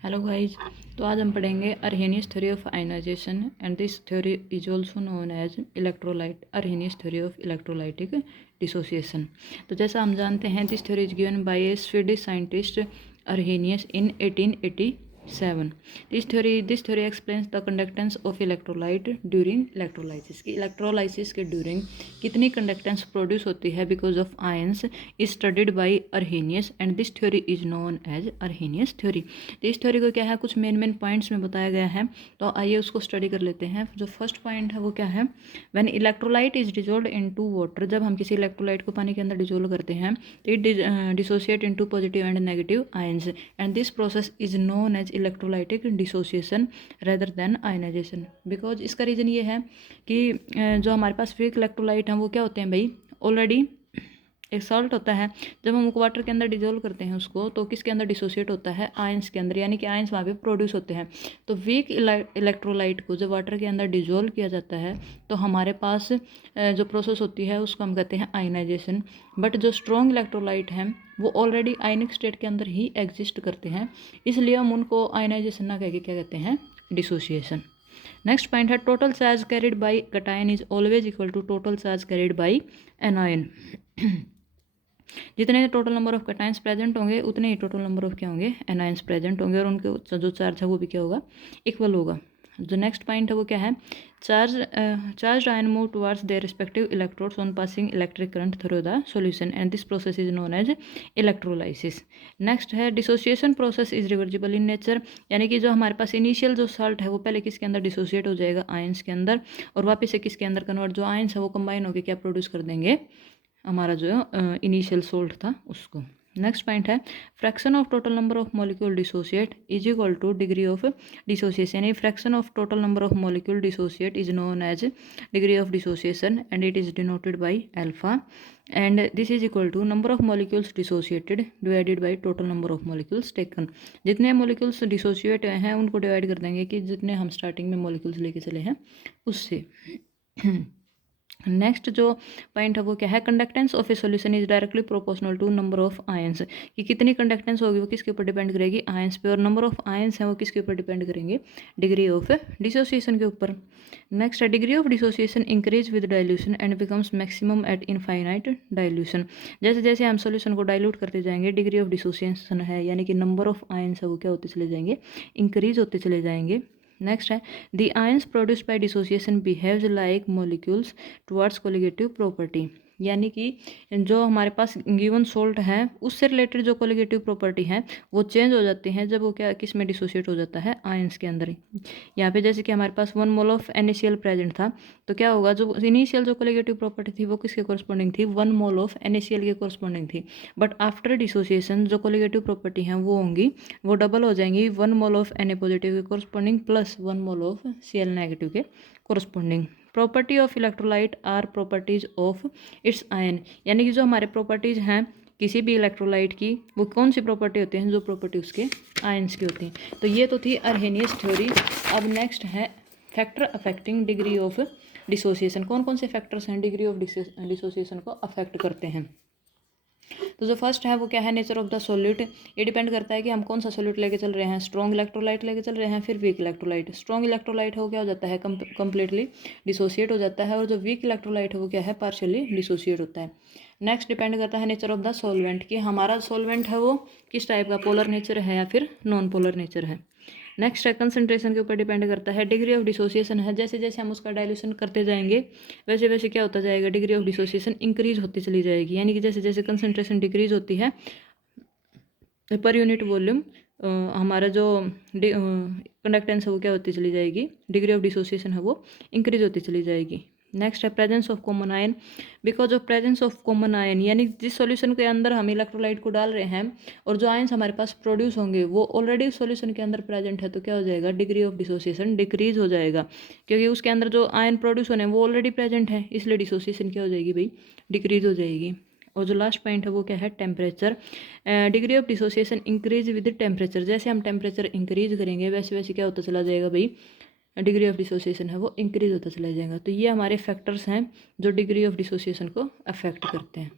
Hello guys. तो आज हम पढ़ेंगे Arrhenius theory of ionization and this theory is also known as electrolyte Arrhenius theory of electrolytic dissociation. तो जैसा हम जानते हैं this theory is given by a Swedish scientist Arrhenius in 1887। This theory explains the conductance of electrolyte during electrolysis की electrolysis के during कितनी conductance produce होती है because of ions is studied by Arrhenius and this theory is known as Arrhenius theory. तो इस theory को क्या है कुछ मेन पॉइंट्स में बताया गया है, तो आइए उसको स्टडी कर लेते हैं। जो फर्स्ट पॉइंट है वो क्या है, when electrolyte is dissolve into water, जब हम किसी इलेक्ट्रोलाइट को पानी के अंदर डिजोल्व करते हैं तो it dissociate into positive and negative ions and this process is known as electrolytic dissociation rather than ionization. Because इसका रीज़न ये है कि जो हमारे पास वीक इलेक्ट्रोलाइट हैं वो क्या होते हैं भाई, ऑलरेडी एक सॉल्ट होता है। जब हम वाटर के अंदर डिजोल्व करते हैं उसको तो किसके अंदर डिसोसिएट होता है, आयंस के अंदर, यानी कि आयंस वहाँ पे प्रोड्यूस होते हैं। तो वीक इलेक्ट्रोलाइट को जब वाटर के अंदर डिजोल्व किया जाता है तो हमारे पास जो प्रोसेस होती है उसको हम कहते हैं आयनाइजेशन। बट जो स्ट्रॉन्ग इलेक्ट्रोलाइट हैं वो ऑलरेडी आयनिक स्टेट के अंदर ही एग्जिस्ट करते हैं, इसलिए हम उनको आयनाइजेशन ना कह के क्या कहते हैं, डिसोसिएशन। नेक्स्ट पॉइंट है total charge carried by cation is always equal to total charge carried by anion. जितने total number of cations present होंगे उतने ही टोटल नंबर ऑफ क्या होंगे, एनायंस प्रेजेंट होंगे, और उनके जो चार्ज है वो भी क्या होगा, इक्वल होगा। जो नेक्स्ट पॉइंट है वो क्या है, charge ion move towards their respective electrodes on passing electric current through the solution and this process is known as electrolysis. Next है dissociation process is reversible in nature, यानी कि जो हमारे पास इनिशियल जो साल्ट है वो पहले किसके अंदर डिसोसिएट हो जाएगा, आयंस के अंदर, और वापस से किसके अंदर कन्वर्ट, जो आयंस है वो कंबाइन होकर क्या प्रोड्यूस कर देंगे, हमारा जो इनिशियल सोल्ट था उसको। नेक्स्ट पॉइंट है fraction of total number of molecule dissociate is equal to degree of dissociation, यानी fraction of total number of molecule dissociate is known as degree of dissociation and it is denoted by alpha and this is equal to number of molecules dissociated divided by total number of molecules taken. जितने molecules dissociate हैं उनको divide कर देंगे कि जितने हम starting में molecules लेके चले हैं उससे। नेक्स्ट जो पॉइंट है वो क्या है, conductance of a solution is directly proportional to number of ions, कि कितनी कंडक्टेंस होगी वो किसके ऊपर डिपेंड करेगी, आयंस पे, और नंबर ऑफ आयंस हैं वो किसके ऊपर डिपेंड करेंगे, डिग्री ऑफ डिसोसिएशन के ऊपर। नेक्स्ट है degree of dissociation increase with dilution and becomes maximum eight infinite dilution. जैसे जैसे हम सॉल्यूशन को डाइल्यूट करते जाएंगे डिग्री ऑफ डिसोसिएशन है, यानी कि नंबर ऑफ आयंस है वो क्या होते चले जाएंगे, इंक्रीज होते चले जाएंगे। नेक्स्ट है the ions produced by dissociation behaves like molecules towards colligative property, यानी कि जो हमारे पास गिवन सोल्ट है उससे रिलेटेड जो कोलिगेटिव प्रॉपर्टी है वो चेंज हो जाती हैं जब वो क्या किस में डिसोसिएट हो जाता है, आयंस के अंदर ही। यहाँ पे जैसे कि हमारे पास 1 मोल ऑफ NaCl प्रेजेंट था तो क्या होगा, जो इनिशियल जो कोलिगेटिव प्रॉपर्टी थी वो किसके कोरस्पॉन्डिंग थी, 1 मोल ऑफ NaCl के कोरस्पॉन्डिंग थी। बट आफ्टर डिसोसिएशन जो कोलिगेटिव प्रॉपर्टी हैं वो होंगी, वो डबल हो जाएंगी, 1 मोल ऑफ Na पॉजिटिव के corresponding plus 1 mole of Cl negative के corresponding. Property of electrolyte are properties of its ion, यानी कि जो हमारे प्रॉपर्टीज हैं किसी भी इलेक्ट्रोलाइट की वो कौन सी प्रॉपर्टी होती हैं, जो प्रॉपर्टी उसके आयंस की होती हैं। तो ये तो थी अर्हेनियस थ्योरी। अब नेक्स्ट है factor affecting degree of dissociation, कौन कौन से फैक्टर्स हैं डिग्री ऑफ डिसोसिएशन को अफेक्ट करते हैं। तो जो फर्स्ट है वो क्या है, नेचर ऑफ द सोल्यूट, ये डिपेंड करता है कि हम कौन सा सोल्यूट लेके चल रहे हैं, स्ट्रॉन्ग इलेक्ट्रोलाइट लेके चल रहे हैं फिर वीक इलेक्ट्रोलाइट। स्ट्रॉन्ग इलेक्ट्रोलाइट है वो क्या हो जाता है, कंप्लीटली डिसोसिएट हो जाता है, और जो वीक इलेक्ट्रोलाइट है वो क्या है, पार्शियली डिसोसिएट होता है। नेक्स्ट डिपेंड करता है नेचर ऑफ द सॉल्वेंट, कि हमारा सॉल्वेंट है वो किस टाइप का, पोलर नेचर है या फिर नॉन पोलर नेचर है। नेक्स्ट है कंसंट्रेशन के ऊपर डिपेंड करता है, डिग्री ऑफ डिसोसिएशन है, जैसे जैसे हम उसका डाइल्यूशन करते जाएंगे वैसे वैसे क्या होता जाएगा, डिग्री ऑफ डिसोसिएशन इंक्रीज होती चली जाएगी, यानी कि जैसे जैसे कंसंट्रेशन डिक्रीज होती है पर यूनिट वॉल्यूम हमारा जो कंडक्टेंस है वो क्या होती चली जाएगी, डिग्री ऑफ डिसोसिएशन है वो इंक्रीज होती चली जाएगी। नेक्स्ट है presence of common ion, because of presence of common ion, यानी जिस सॉल्यूशन के अंदर हम इलेक्ट्रोलाइट को डाल रहे हैं और जो आयंस हमारे पास प्रोड्यूस होंगे वो ऑलरेडी सॉल्यूशन के अंदर प्रेजेंट है, तो क्या हो जाएगा, डिग्री ऑफ डिसोसिएशन डिक्रीज हो जाएगा, क्योंकि उसके अंदर जो आयन प्रोड्यूस होने वो ऑलरेडी प्रेजेंट है, इसलिए डिसोसिएशन क्या हो जाएगी भाई, डिक्रीज हो जाएगी। और जो लास्ट पॉइंट है वो क्या है, temperature, degree of dissociation increase with temperature, जैसे हम टेम्परेचर इंक्रीज करेंगे वैसे वैसे क्या होता चला जाएगा भाई, डिग्री ऑफ डिसोसिएशन है वो इंक्रीज होता चला जाएगा। तो ये हमारे फैक्टर्स हैं जो डिग्री ऑफ डिसोसिएशन को अफेक्ट करते हैं।